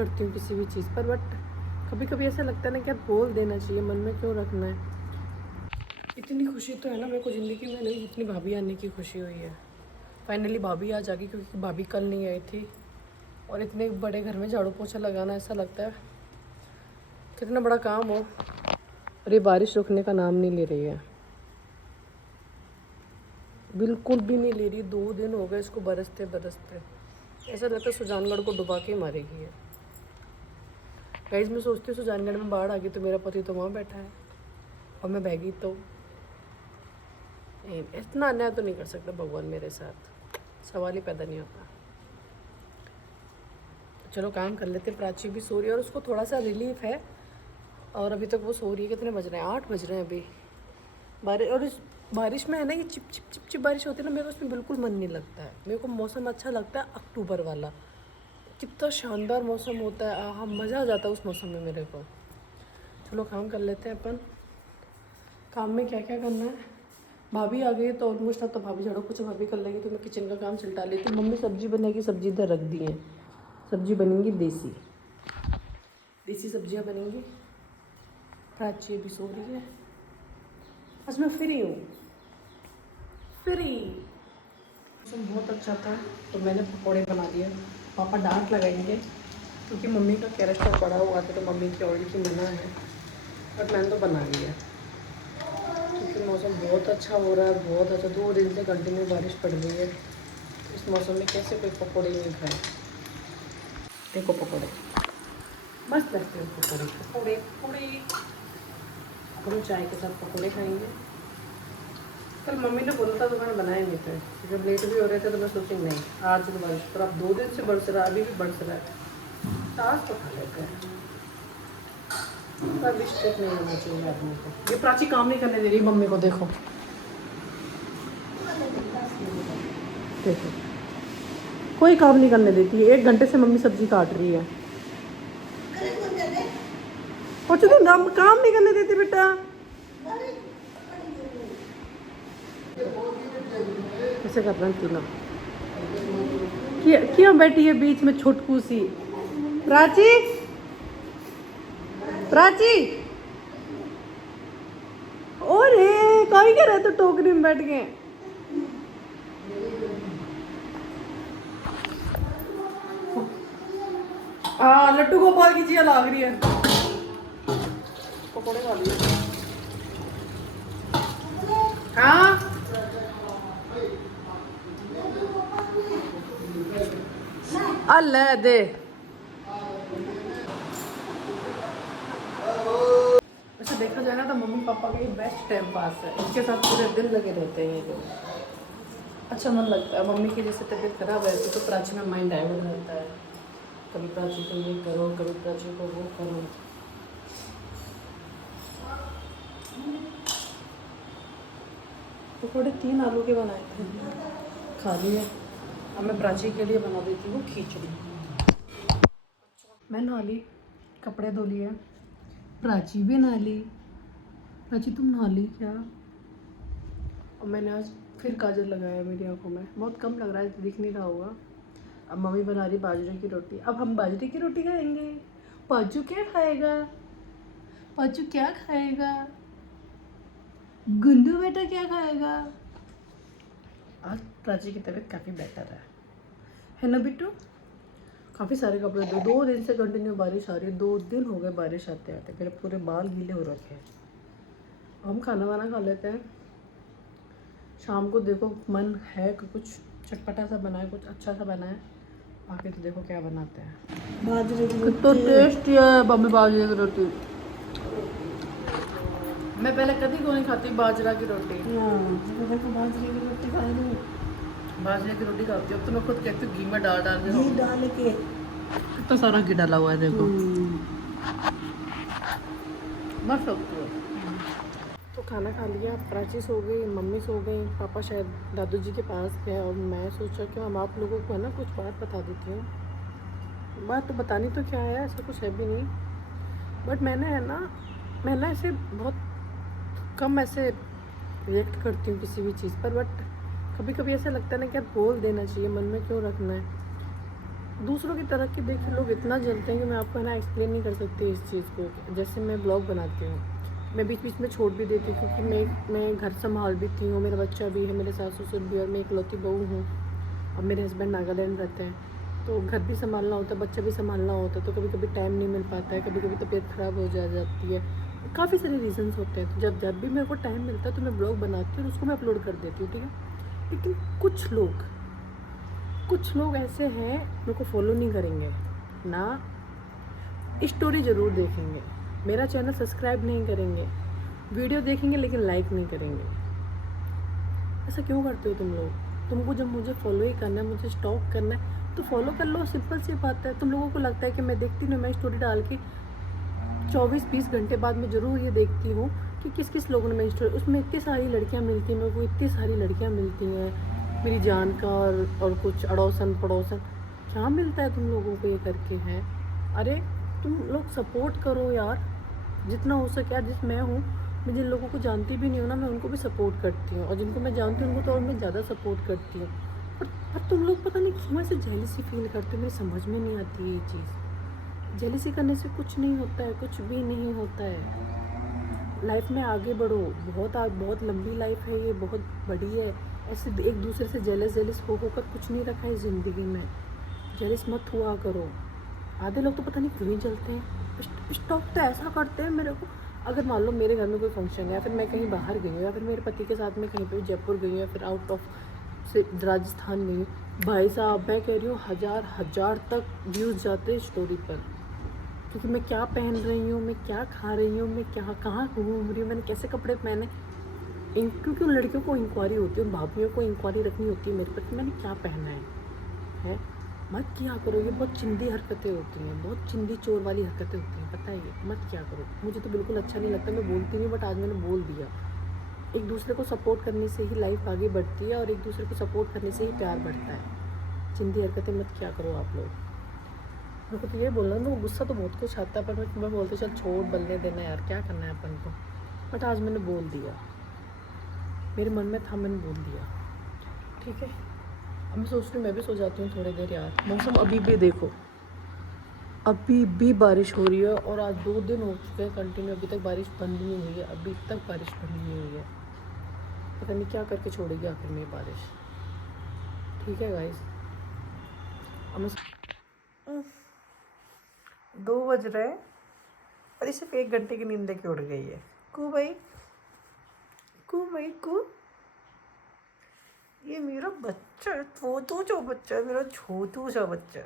करती हूँ किसी भी चीज़ पर, बट कभी कभी ऐसा लगता है ना कि यार बोल देना चाहिए, मन में क्यों रखना है। इतनी खुशी तो है ना मेरे को ज़िंदगी में नहीं जितनी भाभी आने की खुशी हुई है। फाइनली भाभी आ जाएगी, क्योंकि भाभी कल नहीं आई थी। और इतने बड़े घर में झाड़ू पोछा लगाना, ऐसा लगता है कितना बड़ा काम हो। और ये बारिश रुकने का नाम नहीं ले रही है, बिल्कुल भी नहीं ले रही। 2 दिन हो गए इसको बरसते बरसते, ऐसा लगता है सुजानगढ़ को डुबा के मारेगी है। गाइस मैं सोचती हूँ सुजानगढ़ में बाढ़ आ गई तो मेरा पति तो वहाँ बैठा है और मैं बहगी तो इतना अन्याय तो नहीं कर सकता भगवान मेरे साथ, सवाल ही पैदा नहीं होता। चलो काम कर लेते। प्राची भी सो रही है और उसको थोड़ा सा रिलीफ है, और अभी तक वो सो रही है। कितने बज रहे हैं? 8 बज रहे हैं अभी। बारिश, और इस बारिश में है ना, ये चिप चिप चिप चिप बारिश होती है ना, मेरे को उसमें बिल्कुल मन नहीं लगता है। मेरे को मौसम अच्छा लगता है अक्टूबर वाला, कितना शानदार मौसम होता है। हाँ, मज़ा आ जाता है उस मौसम में मेरे को। चलो काम कर लेते हैं अपन। काम में क्या क्या करना है? भाभी आ गई तो ऑलमोस्ट, अब तो भाभी झाड़ू पोछा भाभी कर लेगी तो मैं किचन का काम सुलटा लेती हूँ। मम्मी सब्जी बनेगी, सब्जी इधर रख दी है। सब्जी बनेंगी देसी देसी सब्जियाँ बनेंगी। प्राची भी सो रही है, आज मैं फ्री हूँ, फ्री। मौसम बहुत अच्छा था तो मैंने पकौड़े बना दिए। पापा डांट लगाएंगे क्योंकि मम्मी का कैरेस्टर पड़ा हुआ था, तो मम्मी की ऑयल की मना है, बट मैंने तो बना लिया क्योंकि मौसम बहुत अच्छा हो रहा है, बहुत अच्छा। 2 दिन से कंटिन्यू बारिश पड़ रही है, इस मौसम में कैसे कोई पकौड़े नहीं खाए। देखो पकौड़े मस्त लगते हैं, पकौड़े पकौड़े पकौड़े। अपन चाय के साथ पकौड़े खाएंगे। कल मम्मी ने बोला था तो मैंने बनाए नहीं थे, जब लेट भी हो रहे थे तो मैं सोची नहीं आज तो बारिश, पर अब 2 दिन से बरस रहा है, अभी भी बरस रहा है, तो आज तो खा लेते हैं। पर विश्वास नहीं होना चाहिए आदमी को। ये प्राची काम नहीं करने दे रही मम्मी को, देखो देखो, कोई काम नहीं करने देती है। 1 घंटे से मम्मी सब्जी काट रही है। कुछ तो काम नहीं करने देती बेटा। कैसे कर रहा है तीनों? क्यों बैठी है बीच में छोटकू सी? प्राची, प्राची, और कहीं क्या रहे तो टोकरी में बैठ गए। हाँ, लट्टू गोपाल की जिया लाग रही है। पकौड़े खा लिए। हाँ अल्लाह दे। वैसे देखा जाए ना तो मम्मी पापा का ये बेस्ट टाइम पास है, इनके साथ पूरे दिन लगे रहते हैं ये लोग। अच्छा मन लगता है। मम्मी की जैसे तबीयत खराब है तो प्राची में माइंड डाइवर्ट रहता है, कभी प्राची को ये करो, कभी प्राची को वो करो। पकौड़े 3 आलू के बनाए थे, खा लिए। अब मैं प्राची के लिए बना देती हूँ खिचड़ी। मैं नहा ली, कपड़े धो लिए, प्राची भी नहा ली। प्राची तुम नहा ली क्या? और मैंने आज फिर काजल लगाया मेरी आंखों में, बहुत कम लग रहा है, दिख नहीं रहा होगा। अब मम्मी बना रही बाजरे की रोटी। अब हम बाजरे की रोटी खाएंगे। पाचू क्या खाएगा? पाचू क्या खाएगा? गुंडू बेटा क्या खाएगा? आज प्राची की तबीयत काफ़ी बेटर है ना बिट्टू? काफ़ी सारे कपड़े धो, 2 दिन से कंटिन्यू बारिश आ रही है। 2 दिन हो गए बारिश आते आते, मेरे पूरे बाल गीले हो रखे हैं। हम खाना वाना खा लेते हैं। शाम को देखो मन है कि कुछ चटपटा सा बनाए, कुछ अच्छा सा बनाए। आके तो देखो क्या बनाते हैं। बाजरे की रोटी तो टेस्टी है मम्मी, बाजरे की रोटी। मैं पहले कभी को नहीं खाती बाजरा की रोटी। देखो बाजरे की रोटी खा रही हूँ, बाजरे की रोटी खाती हूँ। अब तो मैं खुद कहती हूँ घी में डाल के, घी डाल के। कितना सारा घी डाला हुआ है देखो, मस्त लगती है। तो खाना खा लिया, प्राची सो गई, मम्मी सो गई, पापा शायद दादू जी के पास गए। और मैं सोचा कि हम आप लोगों को है ना कुछ बात बता देती हूँ। बात तो बतानी तो क्या है, ऐसा कुछ है भी नहीं, बट मैं ना ऐसे बहुत कम ऐसे रिएक्ट करती हूँ किसी भी चीज़ पर, बट कभी कभी ऐसा लगता है ना कि यार बोल देना चाहिए, मन में क्यों रखना है। दूसरों की तरक्की देख के लोग इतना जलते हैं कि मैं आपको है ना एक्सप्लेन नहीं कर सकती इस चीज़ को। जैसे मैं ब्लॉग बनाती हूँ, मैं बीच बीच में छोड़ भी देती हूँ क्योंकि मैं घर संभाल भी थी हूँ, मेरा बच्चा भी है, मेरे सास ससुर भी, और मैं इकलौती बहू हूँ। अब मेरे हस्बैंड नागालैंड रहते हैं, तो घर भी संभालना होता है, बच्चा भी संभालना होता है, तो कभी कभी टाइम नहीं मिल पाता है, कभी कभी तबीयत ख़राब हो जाती है, काफ़ी सारे रीज़न्स होते हैं। तो जब भी मेरे को टाइम मिलता है तो मैं ब्लॉग बनाती हूँ और उसको मैं अपलोड कर देती हूँ, ठीक है। लेकिन कुछ लोग ऐसे हैं मेरे को फॉलो नहीं करेंगे ना, स्टोरी ज़रूर देखेंगे, मेरा चैनल सब्सक्राइब नहीं करेंगे, वीडियो देखेंगे लेकिन लाइक नहीं करेंगे। ऐसा क्यों करते हो तुम लोग? तुमको जब मुझे फॉलो ही करना है, मुझे स्टॉक करना है तो फॉलो कर लो, सिंपल सी बात है। तुम लोगों को लगता है कि मैं देखती नहीं, मैं स्टोरी डाल के 24-20 घंटे बाद मैं ज़रूर ये देखती हूँ कि किस किस लोगों ने मेरी स्टोरी, उसमें इतनी सारी लड़कियाँ मिलती हैं मेरे को, इतनी सारी लड़कियाँ मिलती हैं मेरी जान का, और कुछ अड़ोसन पड़ोसन, क्या मिलता है तुम लोगों को ये करके हैं? अरे तुम लोग सपोर्ट करो यार, जितना हो सके यार। जिस मैं हूँ, मैं जिन लोगों को जानती भी नहीं हूँ ना, मैं उनको भी सपोर्ट करती हूँ, और जिनको मैं जानती हूँ उनको तो और मैं ज़्यादा सपोर्ट करती हूँ। पर तुम लोग पता नहीं क्यों ऐसे जेलसी फील करते हो, मेरी समझ में नहीं आती ये चीज़। जेलसी करने से कुछ नहीं होता है, कुछ भी नहीं होता है। लाइफ में आगे बढ़ो, बहुत लंबी लाइफ है ये, बहुत बड़ी है। ऐसे एक दूसरे से जेलस होकर कुछ नहीं रखा है ज़िंदगी में। जेलस मत हुआ करो। आधे लोग तो पता नहीं क्यों ही जलते हैं, स्टॉक तो ऐसा करते हैं मेरे को। अगर मान लो मेरे घर में कोई फंक्शन है, या फिर मैं कहीं बाहर गई हूँ, या फिर मेरे पति के साथ में कहीं पे जयपुर गई हूँ, या फिर आउट ऑफ से राजस्थान गई हूँ, भाई साहब मैं कह रही हूँ हज़ार तक व्यूज़ जाते हैं स्टोरी पर, क्योंकि मैं क्या पहन रही हूँ, मैं क्या खा रही हूँ, मैं क्या कहाँ घूम रही हूँ, मैंने कैसे कपड़े पहने। क्योंकि उन लड़कियों को इंक्वायरी होती है, उन भाभियों को इंक्वायरी रखनी होती है मेरे पर कि मैंने क्या पहना है। मत किया करो, ये बहुत चिंदी हरकतें होती हैं, बहुत चिंदी चोर वाली हरकतें होती हैं, पता है ये मत किया करो। मुझे तो बिल्कुल अच्छा नहीं लगता, मैं बोलती नहीं, बट आज मैंने बोल दिया। एक दूसरे को सपोर्ट करने से ही लाइफ आगे बढ़ती है, और एक दूसरे को सपोर्ट करने से ही प्यार बढ़ता है। चिंदी हरकतें मत किया करो आप लोग। मेरे को तो ये बोलना, मेरे को गुस्सा तो बहुत कुछ आता है, पर मैं बोलती चल छोड़, बलने देना यार, क्या करना है अपन को। बट आज मैंने बोल दिया, मेरे मन में था, मैंने बोल दिया, ठीक है। अब मैं सोच रही हूँ मैं भी सो जाती हूँ थोड़ी देर यार। मौसम अभी भी देखो, अभी भी बारिश हो रही है, और आज 2 दिन हो चुके हैं कंटिन्यू, अभी तक बारिश बंद नहीं हुई है, अभी तक बारिश बंद नहीं हुई है। पता नहीं क्या करके छोड़ेगी आखिर में बारिश। ठीक है गाइस, अब मैं 2 बज रहे हैं और ये सिर्फ 1 घंटे की नींद लेके उड़ गई है। कू भाई, कू भाई, कू। ये मेरा बच्चा है, छोटू सा बच्चा है, मेरा छोटू सा बच्चा।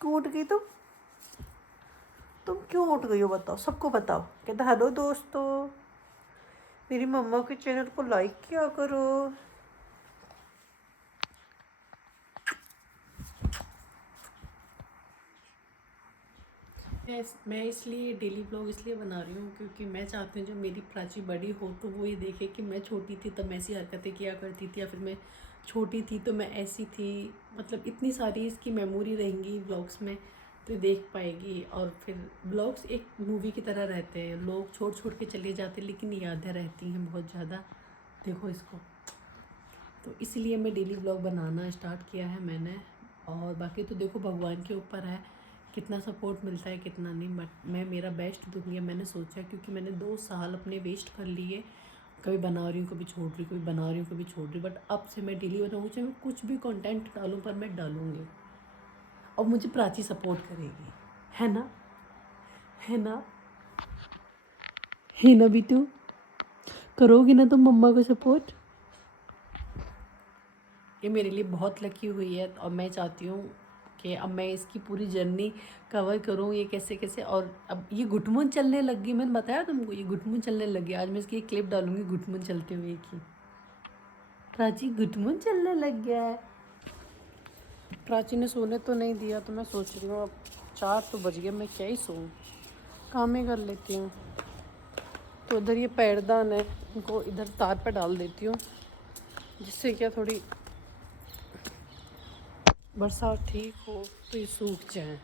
क्यों उठ गई तुम क्यों उठ गई हो बताओ, सबको बताओ। कहता हेलो दोस्तों, मेरी मम्मा के चैनल को लाइक किया करो। मैं इसलिए डेली ब्लॉग इसलिए बना रही हूँ क्योंकि मैं चाहती हूँ जो मेरी प्राची बड़ी हो तो वो ये देखे कि मैं छोटी थी तब मैं ऐसी हरकतें किया करती थी, या फिर मैं छोटी थी तो मैं ऐसी थी। मतलब इतनी सारी इसकी मेमोरी रहेंगी ब्लॉग्स में, तो देख पाएगी। और फिर ब्लॉग्स एक मूवी की तरह रहते हैं, लोग छोड़ छोड़ के चले जाते हैं लेकिन यादें रहती हैं बहुत ज़्यादा। देखो इसको, तो इसलिए मैं डेली ब्लॉग बनाना स्टार्ट किया है मैंने। और बाकी तो देखो भगवान के ऊपर है कितना सपोर्ट मिलता है कितना नहीं, बट मैं मेरा बेस्ट दूँगी। मैंने सोचा क्योंकि मैंने 2 साल अपने वेस्ट कर लिए, कभी बना रही हूँ कभी छोड़ रही हूँ, कभी बना रही हूँ कभी छोड़ रही हूँ, बट अब से मैं डेली बनाऊँगी, चाहे मैं कुछ भी कंटेंट डालूँ पर मैं डालूँगी। और मुझे प्राची सपोर्ट करेगी, है ना, है ना, है ना बीटू, करोगी ना तुम मम्मा को सपोर्ट? ये मेरे लिए बहुत लकी हुई है, और मैं चाहती हूँ कि अब मैं इसकी पूरी जर्नी कवर करूँ, ये कैसे कैसे। और अब ये घुटमुन चलने लग गई, मैंने बताया तुमको ये घुटमुन चलने लग गई। आज मैं इसकी एक क्लिप डालूंगी घुटमुन चलते हुए की। प्राची घुटमुन चलने लग गया है। प्राची ने सोने तो नहीं दिया, तो मैं सोच रही हूँ अब 4 तो बज गए, मैं क्या ही सोऊँ, काम ही कर लेती हूँ। तो उधर ये पैरदान है, इनको इधर तार पर डाल देती हूँ, जिससे क्या थोड़ी बरसात ठीक हो तो ये सूख जाए।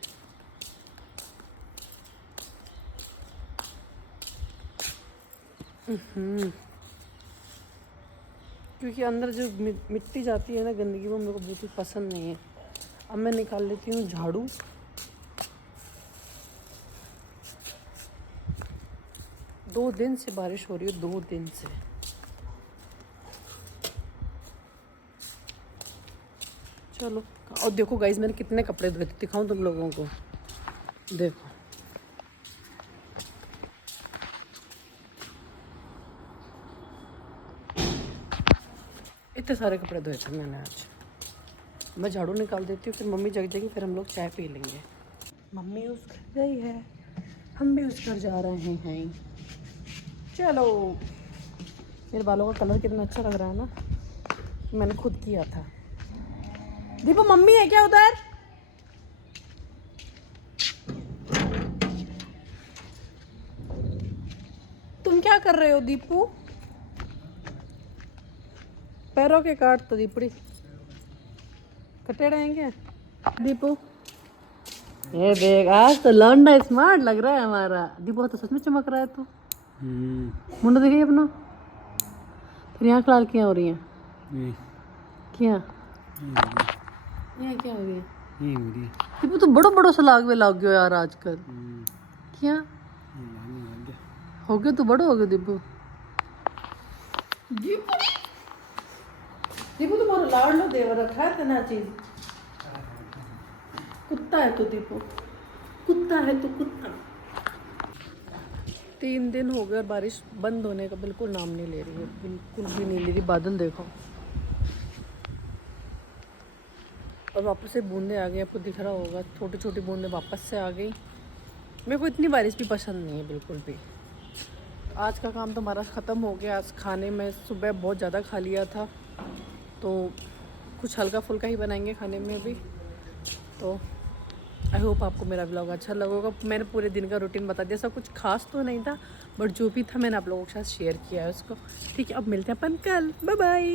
क्योंकि अंदर जो मिट्टी जाती है ना, गंदगी, वो मेरे को बिल्कुल पसंद नहीं है। अब मैं निकाल लेती हूँ झाड़ू। दो दिन से बारिश हो रही है, 2 दिन से। चलो, और देखो गाइस मैंने कितने कपड़े धोए थे, दिखाऊं तुम लोगों को। देखो इतने सारे कपड़े धोए थे मैंने आज। मैं झाड़ू निकाल देती हूँ, फिर मम्मी जग जाएगी, फिर हम लोग चाय पी लेंगे। मम्मी उस घर गई है, हम भी उस घर जा रहे हैं। चलो, मेरे बालों का कलर कितना अच्छा लग रहा है ना, मैंने खुद किया था। दीपू मम्मी है क्या उधर? तुम क्या कर रहे हो दीपू? पैरों के काट तो दीपड़ी कटे रहेंगे। दीपू ये देख, आज तो लौंडा स्मार्ट लग रहा है हमारा। दीपू तो सच में चमक रहा है तू। मुंडा देखिए अपना। फिर यहाँ लाल क्या हो रही है? क्या यहाँ क्या हो रही है? दीपू तो बड़ो बड़ो सा लाग गयो यार आजकल। क्या हो गया? तू बड़ो हो गया दीपू। दीपू तुम्हारा लाडलो देवर रखा है तना चीज। कुत्ता है तू दीपू, कुत्ता है तू, कुत्ता। 3 दिन हो गए, बारिश बंद होने का बिल्कुल नाम नहीं ले रही है, बिल्कुल भी नहीं ले रही। बादल देखो, और वापस से बूंदे आ गई। आपको दिख रहा होगा, छोटी छोटी बूंदे वापस से आ गई। मेरे को इतनी बारिश भी पसंद नहीं है बिल्कुल भी। आज का काम तो हमारा ख़त्म हो गया। आज खाने में सुबह बहुत ज़्यादा खा लिया था, तो कुछ हल्का फुल्का ही बनाएंगे खाने में भी। तो आई होप आपको मेरा ब्लॉग अच्छा लगेगा। मैंने पूरे दिन का रूटीन बता दिया, सब कुछ खास तो नहीं था, बट जो भी था मैंने आप लोगों के साथ शेयर किया है उसको। ठीक है, अब मिलते हैं अपन कल। Bye bye.